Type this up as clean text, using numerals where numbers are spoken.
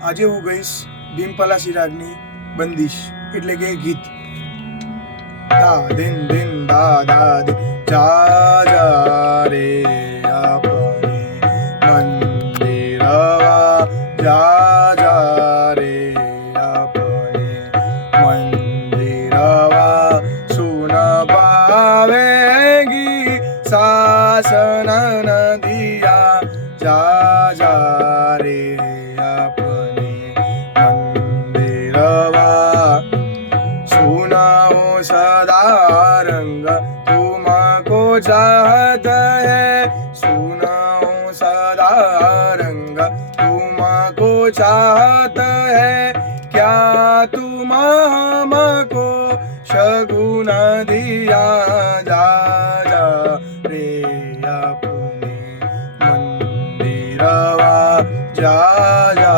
આજે હું ગઈશ ભીમપલા સિરાગની બંદિશ એટલે કે ગીત. દા દિન દિન દા દા દિન જા જા રે આપણે મંદિરવા જા જા રે આપણે મંદિરવા સુન પાવેગી શાસન નદિયા જા જા રે આપણે મંદિરવા सुनाओ सदा रंग तुमको चाहत है सुनाओ सदा रंग तुमको चाहत है क्या तुम हमको शगुन दिया जा जा रे अपने मंदिरवा जा जा